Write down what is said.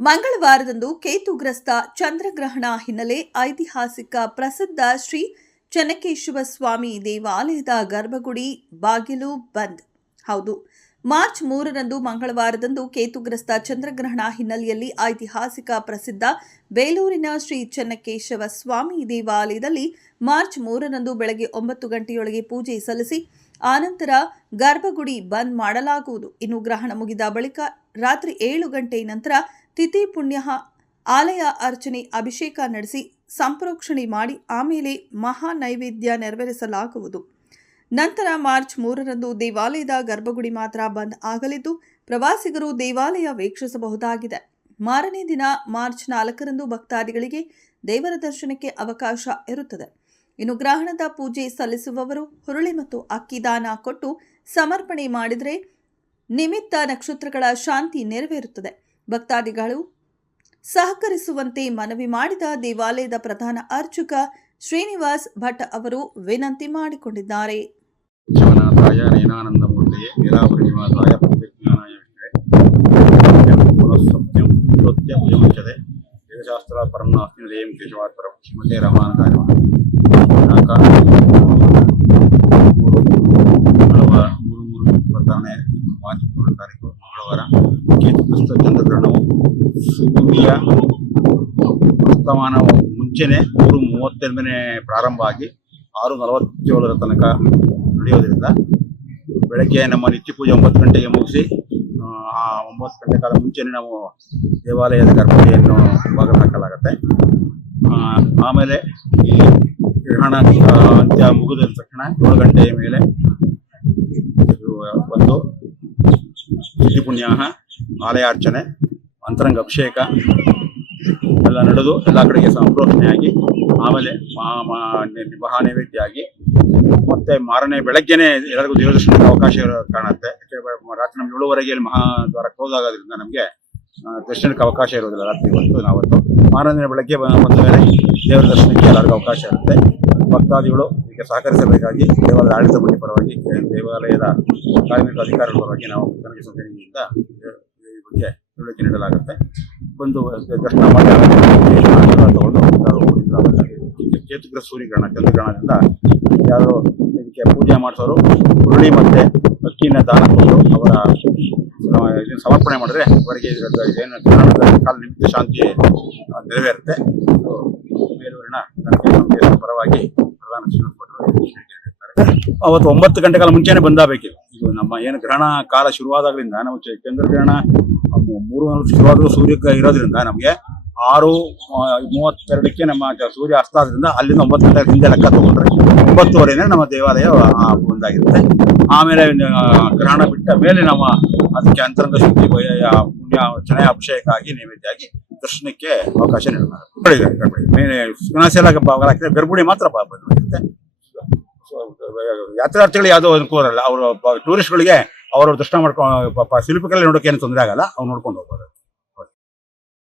ಮಂಗಳವಾರದಂದು ಕೇತುಗ್ರಸ್ತ ಚಂದ್ರಗ್ರಹಣ ಹಿನ್ನೆಲೆ ಐತಿಹಾಸಿಕ ಪ್ರಸಿದ್ಧ ಶ್ರೀ ಚೆನ್ನಕೇಶವ ಸ್ವಾಮಿ ದೇವಾಲಯದ ಗರ್ಭಗುಡಿ ಬಾಗಿಲು ಬಂದ್. ಹೌದು, ಮಾರ್ಚ್ 3ರಂದು ಮಂಗಳವಾರದಂದು ಕೇತುಗ್ರಸ್ತ ಚಂದ್ರಗ್ರಹಣ ಹಿನ್ನೆಲೆಯಲ್ಲಿ ಐತಿಹಾಸಿಕ ಪ್ರಸಿದ್ಧ ಬೇಲೂರಿನ ಶ್ರೀ ಚೆನ್ನಕೇಶವ ಸ್ವಾಮಿ ದೇವಾಲಯದಲ್ಲಿ ಮಾರ್ಚ್ 3ರಂದು ಬೆಳಗ್ಗೆ 9 ಗಂಟೆಯೊಳಗೆ ಪೂಜೆ ಸಲ್ಲಿಸಿ ಆನಂತರ ಗರ್ಭಗುಡಿ ಬಂದ್ ಮಾಡಲಾಗುವುದು. ಇನ್ನು ಗ್ರಹಣ ಮುಗಿದ ಬಳಿಕ ರಾತ್ರಿ 7 ಗಂಟೆ ನಂತರ ತಿಥಿ ಪುಣ್ಯ ಆಲಯ ಅರ್ಚನೆ ಅಭಿಷೇಕ ನಡೆಸಿ ಸಂಪ್ರೋಕ್ಷಣೆ ಮಾಡಿ ಆಮೇಲೆ ಮಹಾ ನೈವೇದ್ಯ ನೆರವೇರಿಸಲಾಗುವುದು. ನಂತರ ಮಾರ್ಚ್ 3ರಂದು ದೇವಾಲಯದ ಗರ್ಭಗುಡಿ ಮಾತ್ರ ಬಂದ್ ಆಗಲಿದ್ದು ಪ್ರವಾಸಿಗರು ದೇವಾಲಯ ವೀಕ್ಷಿಸಬಹುದಾಗಿದೆ. ಮಾರನೇ ದಿನ ಮಾರ್ಚ್ 4ರಂದು ಭಕ್ತಾದಿಗಳಿಗೆ ದೇವರ ದರ್ಶನಕ್ಕೆ ಅವಕಾಶ ಇರುತ್ತದೆ. ಇನ್ನು ಗ್ರಹಣದ ಪೂಜೆ ಸಲ್ಲಿಸುವವರು ಹುರುಳಿ ಮತ್ತು ಅಕ್ಕಿ ದಾನ ಕೊಟ್ಟು ಸಮರ್ಪಣೆ ಮಾಡಿದರೆ ನಿಮಿತ್ತ ನಕ್ಷತ್ರಗಳ ಶಾಂತಿ ನೆರವೇರುತ್ತದೆ. ಭಕ್ತಾದಿಗಳು ಸಹಕರಿಸುವಂತೆ ಮನವಿ ಮಾಡಿದ ದೇವಾಲಯದ ಪ್ರಧಾನ ಅರ್ಚಕ ಶ್ರೀನಿವಾಸ್ ಭಟ್ ಅವರು ವಿನಂತಿ ಮಾಡಿಕೊಂಡಿದ್ದಾರೆ. ಶಿವನಾಥಾಯ ನೇನಾನಂದಮೂರ್ತಿಯೇ ನೀರಾವರಿ ನಿವಾಸಾಯ ಪ್ರಜ್ಞಾನಾಯ ಸತ್ಯಂ ಸತ್ಯ ಉಪಯುಜ್ಯತೆ ದೇವಶಾಸ್ತ್ರ ಪರಮನಾಸ್ತಿ ನಿಲಯಂ ಕೇಶವಾತ್ ಪರಂ ಶ್ರೀಮತೆ ರಮಾನಂದಾಯ ಮಾರ್ಚ್ 3 ತಾರೀಕು ಮಂಗಳವಾರ ಕೇತುಗ್ರಸ್ತ ಚಂದ್ರಗ್ರಹಣವು ಸೂರ್ಯ ಅಸ್ತಮಾನ ಮುಂಚೆನೆ 3:35 ಪ್ರಾರಂಭ ಆಗಿ 6:47 ತನಕ ನಡೆಯೋದ್ರಿಂದ ಬೆಳಗ್ಗೆ ನಮ್ಮ ನಿತ್ಯ ಪೂಜೆ 9 ಗಂಟೆಗೆ ಮುಗಿಸಿ 9 ಗಂಟೆ ಕಾಲ ಮುಂಚೆನೆ ನಾವು ದೇವಾಲಯದ ಗರ್ಭಗುಡಿಯನ್ನು ಬಾಗಿಲು ಹಾಕಲಾಗುತ್ತೆ. ಆಮೇಲೆ ಈ ಗ್ರಹಣ ಅಂತ್ಯ ಮುಗಿದ ತಕ್ಷಣ 7 ಗಂಟೆಯ ಮೇಲೆ ಒಂದು ತಿಥಿ ಪುಣ್ಯ ಆಲಯಾರ್ಚನೆ ಅಂತರಂಗ ಅಭಿಷೇಕ ಎಲ್ಲ ನಡೆದು ಎಲ್ಲ ಕಡೆಗೆ ಸಂಪ್ರೋಕ್ಷಣೆಯಾಗಿ ಆಮೇಲೆ ಮಹಾ ನೈವೇದ್ಯ ಆಗಿ ಮತ್ತೆ ಮಾರನೇ ಬೆಳಗ್ಗೆನೆ ಎಲ್ಲರಿಗೂ ದೇವದರ್ಶನಕ್ಕೆ ಅವಕಾಶ ಕಾಣುತ್ತೆ. ರಾತ್ರಿ ನಮ್ಗೆ 7:15 ಮಹಾದ್ವಾರ ಕ್ಲೋಸ್ ಆಗೋದ್ರಿಂದ ನಮಗೆ ದರ್ಶನಕ್ಕೆ ಅವಕಾಶ ಇರೋದಿಲ್ಲ. ರಾತ್ರಿ ಹೊತ್ತು ನಾವತ್ತು ಮಾರನೇ ಬೆಳಗ್ಗೆ ಬಂದ ಮೇಲೆ ದೇವರ ದರ್ಶನಕ್ಕೆ ಎಲ್ಲರಿಗೂ ಅವಕಾಶ ಇರುತ್ತೆ. ಭಕ್ತಾದಿಗಳು ಇದಕ್ಕೆ ಸಹಕರಿಸಬೇಕಾಗಿ ದೇವಾಲಯದ ಆಡಳಿತ ಮಂಡಳಿ ಪರವಾಗಿ ದೇವಾಲಯದ ಕಾರ್ಮಿಕ ಅಧಿಕಾರಿಗಳ ಪರವಾಗಿ ನಾವು ತನಗೆ ಸಂಘಟನೆಯಿಂದ ಈ ಬಗ್ಗೆ ತಿಳುವಳಿಕೆ ನೀಡಲಾಗುತ್ತೆ. ಬಂದು ದರ್ಶನ ಮಾಡಿ ತಗೊಂಡು ಕೇತುಗ್ರಸ್ತ ಸೂರ್ಯಗ್ರಹಣ ಚಂದ್ರಗ್ರಹಣದಿಂದ ಯಾರು ಇದಕ್ಕೆ ಪೂಜೆ ಮಾಡಿಸೋರು ಹುರುಳಿ ಮತ್ತೆ ಅಕ್ಕಿನ ದಾನ ಕೊಟ್ಟು ಅವರ ಸಮರ್ಪಣೆ ಮಾಡಿದ್ರೆ ಅವರಿಗೆ ಏನು ಕಾಲ ನಿಮಿತ್ತ ಶಾಂತಿ ನೆರವೇರುತ್ತೆ. ಬೇಲೂರಿನ ಪರವಾಗಿ ಪ್ರಧಾನ ಅವತ್ತು 9 ಗಂಟೆ ಕಾಲ ಮುಂಚೆನೆ ಬಂದಾಗಬೇಕಿದೆ. ಇದು ನಮ್ಮ ಏನು ಗ್ರಹಣ ಕಾಲ ಶುರುವಾದಾಗಲಿಂದ ನಾವು ಚಂದ್ರಗ್ರಹಣ 3:40 ಶುರುವಾದರೂ ಸೂರ್ಯ ಇರೋದ್ರಿಂದ ನಮಗೆ 6:32ಕ್ಕೆ ನಮ್ಮ ಸೂರ್ಯ ಅಸ್ತಾದ್ರಿಂದ ಅಲ್ಲಿಂದ 9 ಗಂಟೆ ಹಿಂದೆ ಲೆಕ್ಕ ತಗೊಂಡ್ರೆ 9:30 ನಮ್ಮ ದೇವಾಲಯ ಬಂದಾಗಿರುತ್ತೆ. ಆಮೇಲೆ ಗ್ರಹಣ ಬಿಟ್ಟ ಮೇಲೆ ನಾವು ಅದಕ್ಕೆ ಅಂತರಂಗ ಶುದ್ಧಿ ಪುಣ್ಯ ಅರ್ಚನೆ ಅಭಿಷೇಕ ಆಗಿ ನೈವೇದ್ಯ ಆಗಿ ದರ್ಶನಕ್ಕೆ ಅವಕಾಶ ನೀಡಲಾಗುತ್ತೆ. ಗರ್ಭಗುಡಿ ಮಾತ್ರ ಬಂದಿರುತ್ತೆ. ಯಾತ್ರಾರ್ಥಿಗಳು ಯಾವುದೋ ಅನುಕೂಲ ಅಲ್ಲ. ಅವರು ಟೂರಿಸ್ಟ್ಗಳಿಗೆ ಅವ್ರ ದರ್ಶನ ಮಾಡ್ಕೊಂಡು ಶಿಲ್ಪಿಕಲ್ಲಿ ನೋಡೋಕೆ ಏನು ತೊಂದರೆ ಆಗಲ್ಲ. ಅವ್ರು ನೋಡ್ಕೊಂಡು ಹೋಗ್ಬೋದು.